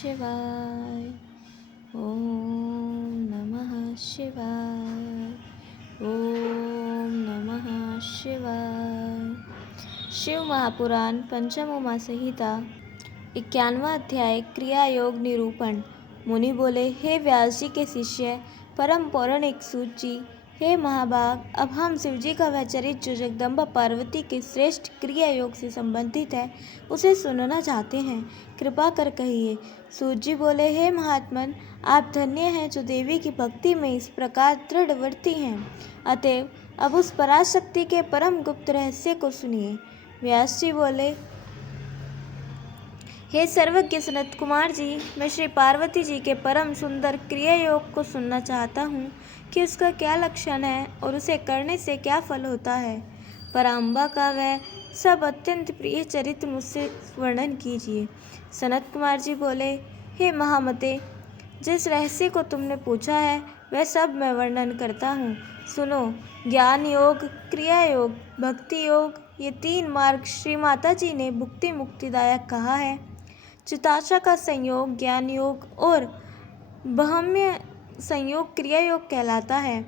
शिवाय। ओम नमः शिवाय। ओम नमः शिवाय। शिव महापुराण पंचम उमा संहिता 91वां अध्याय क्रिया योग निरूपण। मुनि बोले, हे व्यास जी के शिष्य परम पौराणिक सूत जी, हे महाभाग, अब हम शिवजी का वह चरित्र जो जगदम्बा पार्वती के श्रेष्ठ क्रिया योग से संबंधित है उसे सुनना चाहते हैं, कृपा कर कहिए। सूत जी बोले, हे महात्मन, आप धन्य हैं जो देवी की भक्ति में इस प्रकार दृढ़वर्ती हैं। अतएव अब उस पराशक्ति के परम गुप्त रहस्य को सुनिए। व्यास जी बोले, हे सर्वज्ञ सनत कुमार जी, मैं श्री पार्वती जी के परम सुंदर क्रिया योग को सुनना चाहता हूँ कि उसका क्या लक्षण है और उसे करने से क्या फल होता है। पराम्बा का वह सब अत्यंत प्रिय चरित्र मुझसे वर्णन कीजिए। सनत कुमार जी बोले, हे महामते, जिस रहस्य को तुमने पूछा है वह सब मैं वर्णन करता हूँ। सुनो। ज्ञान योग, क्रिया योग, भक्ति योग, ये तीन मार्ग श्री माता जी ने भुक्ति मुक्तिदायक कहा है। चिताशा का संयोग ज्ञान योग और बहम्य संयोग क्रिया योग कहलाता है।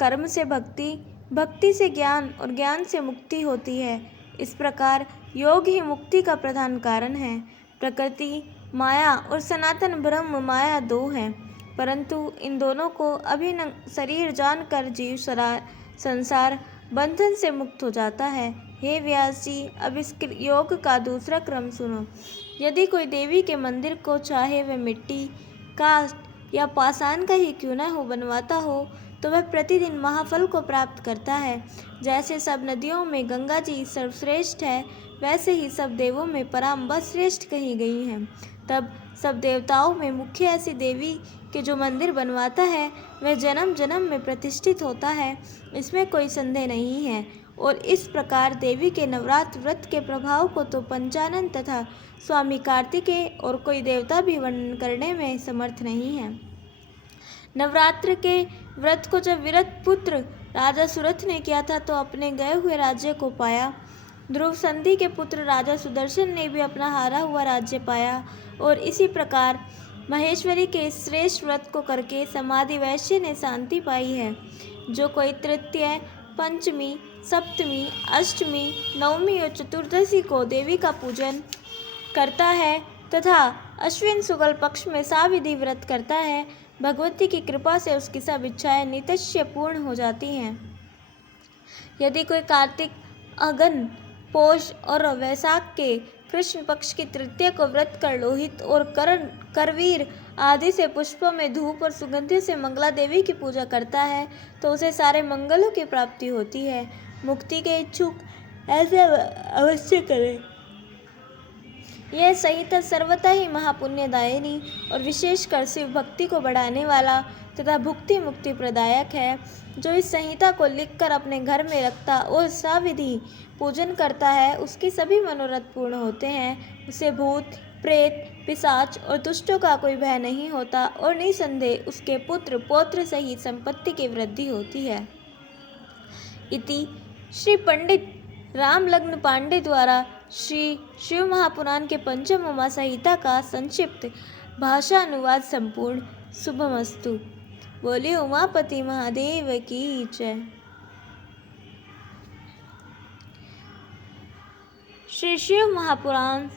कर्म से भक्ति, भक्ति से ज्ञान और ज्ञान से मुक्ति होती है। इस प्रकार योग ही मुक्ति का प्रधान कारण है। प्रकृति माया और सनातन ब्रह्म माया दो हैं, परंतु इन दोनों को अभिन्न शरीर जानकर जीव संसार बंधन से मुक्त हो जाता है। हे व्यास जी, अब इस योग का दूसरा क्रम सुनो। यदि कोई देवी के मंदिर को चाहे वह मिट्टी, काष्ठ या पाषाण का ही क्यों न हो बनवाता हो, तो वह प्रतिदिन महाफल को प्राप्त करता है। जैसे सब नदियों में गंगा जी सर्वश्रेष्ठ है, वैसे ही सब देवों में पराम्बा श्रेष्ठ कही गई हैं। तब सब देवताओं में मुख्य ऐसी देवी के जो मंदिर बनवाता है वह जन्म जन्म में प्रतिष्ठित होता है, इसमें कोई संदेह नहीं है। और इस प्रकार देवी के नवरात्र व्रत के प्रभाव को तो पंचानन तथा स्वामी कार्तिकेय और कोई देवता भी वर्णन करने में समर्थ नहीं है। नवरात्र के व्रत को जब विरत पुत्र राजा सुरथ ने किया था तो अपने गए हुए राज्य को पाया। ध्रुव संधि के पुत्र राजा सुदर्शन ने भी अपना हारा हुआ राज्य पाया। और इसी प्रकार महेश्वरी के श्रेष्ठ व्रत को करके समाधि वैश्य ने शांति पाई है। जो कोई तृतीय, पंचमी, सप्तमी, अष्टमी, नवमी और चतुर्दशी को देवी का पूजन करता है तथा अश्विन शुक्ल पक्ष में साविधि व्रत करता है, भगवती की कृपा से उसकी सब इच्छाएं नित्य पूर्ण हो जाती हैं। यदि कोई कार्तिक, अगन, पौष और वैशाख के कृष्ण पक्ष की तृतीय को व्रत कर लोहित और करवीर आदि से पुष्पों में धूप और सुगंधियों से मंगला देवी की पूजा करता है तो उसे सारे मंगलों की प्राप्ति होती है। मुक्ति के इच्छुक ऐसे अवश्य करें। यह संहिता सर्वथा ही महापुण्यदायिनी और विशेषकर शिव भक्ति को बढ़ाने वाला तथा भुक्ति मुक्ति प्रदायक है। जो इस संहिता को लिखकर अपने घर में रखता और साविधि पूजन करता है उसके सभी मनोरथ पूर्ण होते हैं। उसे भूत, प्रेत, पिशाच और दुष्टों का कोई भय नहीं होता और निसंदेह उसके पुत्र पौत्र सहित संपत्ति की वृद्धि होती है। इति श्री पंडित रामलग्न पांडे द्वारा श्री शिव महापुराण के पंचम उमा संहिता का संक्षिप्त भाषानुवाद संपूर्ण। शुभमस्तु। बोलिए उमापति महादेव की जय। श्री शिव महापुराण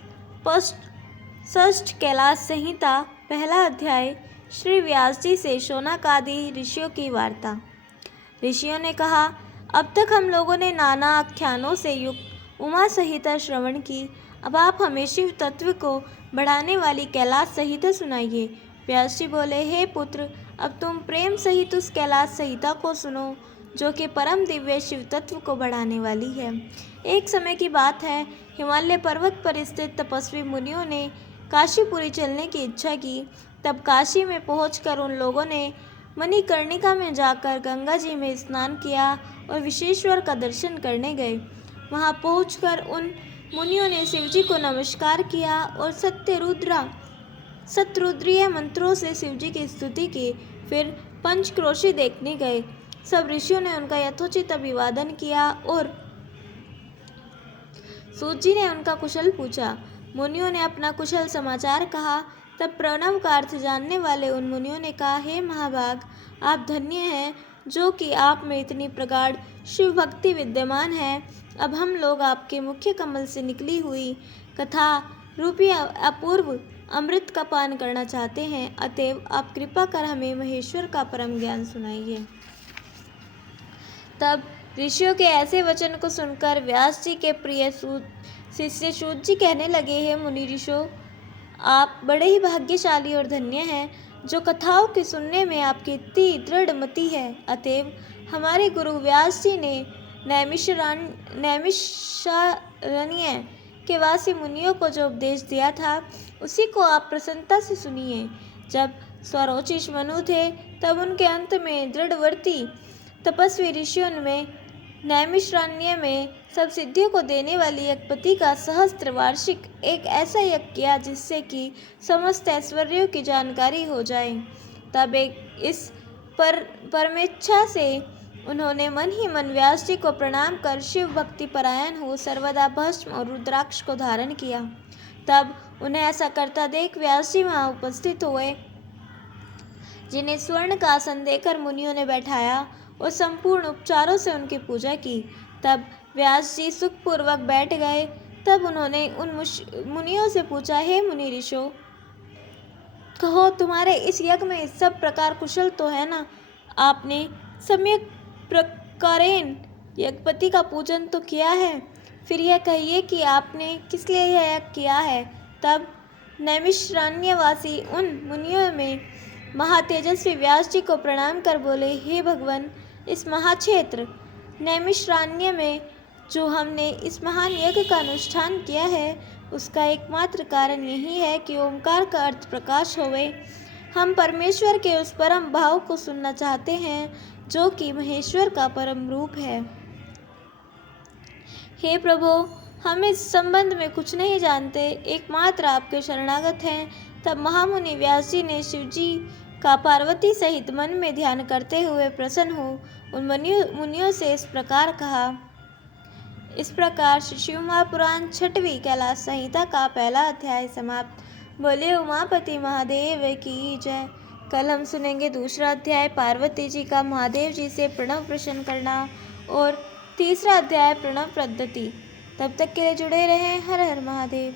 षष्ठ कैलाश संहिता पहला अध्याय। श्री व्यास जी से शौनकादि ऋषियों की वार्ता। ऋषियों ने कहा, अब तक हम लोगों ने नाना आख्यानों से युक्त उमा संहिता श्रवण की, अब आप हमें शिव तत्व को बढ़ाने वाली कैलाश संहिता सुनाइए। व्यास जी बोले, हे पुत्र, अब तुम प्रेम सहित उस कैलाश संहिता को सुनो जो कि परम दिव्य शिव तत्व को बढ़ाने वाली है। एक समय की बात है, हिमालय पर्वत पर स्थित तपस्वी मुनियों ने काशीपुरी चलने की इच्छा की। तब काशी में पहुंचकर उन लोगों ने मणिकर्णिका में जाकर गंगा जी में स्नान किया और विश्वेश्वर का दर्शन करने गए। वहां पहुंचकर उन मुनियों ने शिवजी को नमस्कार किया और सतरुद्रीय मंत्रों से शिवजी की स्तुति की। फिर पंचक्रोशी देखने गए। सब ऋषियों ने उनका यथोचित अभिवादन किया और सूत जी ने उनका कुशल पूछा। मुनियों ने अपना कुशल समाचार कहा। तब प्रणव का अर्थ जानने वाले उन मुनियों ने कहा, हे महाभाग, आप धन्य हैं जो कि आप में इतनी प्रगाढ़ शिव भक्ति विद्यमान है। अब हम लोग आपके मुख्य कमल से निकली हुई कथा रूपी अपूर्व अमृत का पान करना चाहते हैं। अतएव आप कृपा कर हमें महेश्वर का परम ज्ञान सुनाइए। तब ऋषियों के ऐसे वचन को सुनकर व्यास जी के प्रिय शिष्य सूत जी कहने लगे, हे मुनि ऋषियों, आप बड़े ही भाग्यशाली और धन्य हैं जो कथाओं के सुनने में आपकी इतनी दृढ़ मति है। अतएव हमारे गुरु व्यास जी ने नैमिषारण्य के वासी मुनियों को जो उपदेश दिया था उसी को आप प्रसन्नता से सुनिए। जब स्वरोचिष मनु थे तब उनके अंत में दृढ़वर्ती तपस्वी ऋषियों में नैमिषारण्य में सब सिद्धियों को देने वाली यज्ञपति का सहस्त्र वार्षिक एक ऐसा यज्ञ किया जिससे कि समस्त ऐश्वर्यों की जानकारी हो जाए। तब इस परमेच्छा से उन्होंने मन ही मन व्यास जी को प्रणाम कर शिव भक्ति परायण हो सर्वदा भस्म और रुद्राक्ष को धारण किया। तब उन्हें ऐसा करता देख व्यास जी वहाँ उपस्थित हुए, जिन्हें स्वर्ण का आसन देकर मुनियों ने बैठाया और संपूर्ण उपचारों से उनकी पूजा की। तब व्यास जी सुखपूर्वक बैठ गए। तब उन्होंने उन मुनियों से पूछा, हे मुनि ऋषियों, कहो तुम्हारे इस यज्ञ में सब प्रकार कुशल तो है ना? आपने सम्यक प्रकारेण यज्ञपति का पूजन तो किया है, फिर यह कहिए कि आपने किस लिए यह यज्ञ किया है। तब नैमिषारण्यवासी उन मुनियों में महातेजस्वी व्यास जी को प्रणाम कर बोले, हे भगवान, इस महाक्षेत्र नैमिषारण्य में जो हमने इस महान यज्ञ का अनुष्ठान किया है उसका एकमात्र कारण यही है कि ओंकार का अर्थ प्रकाश होवे। हम परमेश्वर के उस परम भाव को सुनना चाहते हैं जो कि महेश्वर का परम रूप है। हे प्रभु, हम इस संबंध में कुछ नहीं जानते, एकमात्र आपके शरणागत हैं। तब महामुनि व्यास जी ने शिव जी का पार्वती सहित मन में ध्यान करते हुए प्रसन्न हो उन मुनियों से इस प्रकार कहा। इस प्रकार श्री शिव महापुराण छठवीं कैलाश संहिता का पहला अध्याय समाप्त। बोले उमापति महादेव की जय। कल हम सुनेंगे दूसरा अध्याय पार्वती जी का महादेव जी से प्रणव प्रश्न करना और तीसरा अध्याय प्रणव पद्धति। तब तक के लिए जुड़े रहें। हर हर महादेव।